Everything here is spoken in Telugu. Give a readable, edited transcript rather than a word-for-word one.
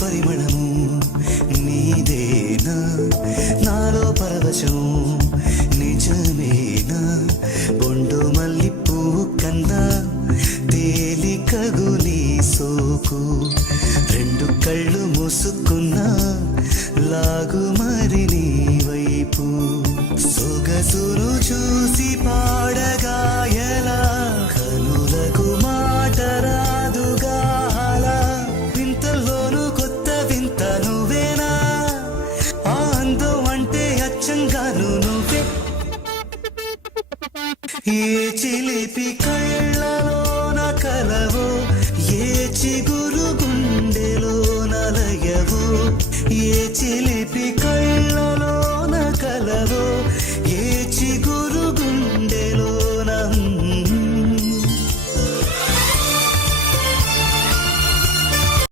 పరిమళము నీదేనా నాలో పరవశం నిజమేనా బొండు మల్లి పువ్వు కన్నా తేలికగు నీ సోకు రెండు కళ్ళు మూసుకున్నా లాగు మరి నీ వైపు సొగసును చూసి పాడగా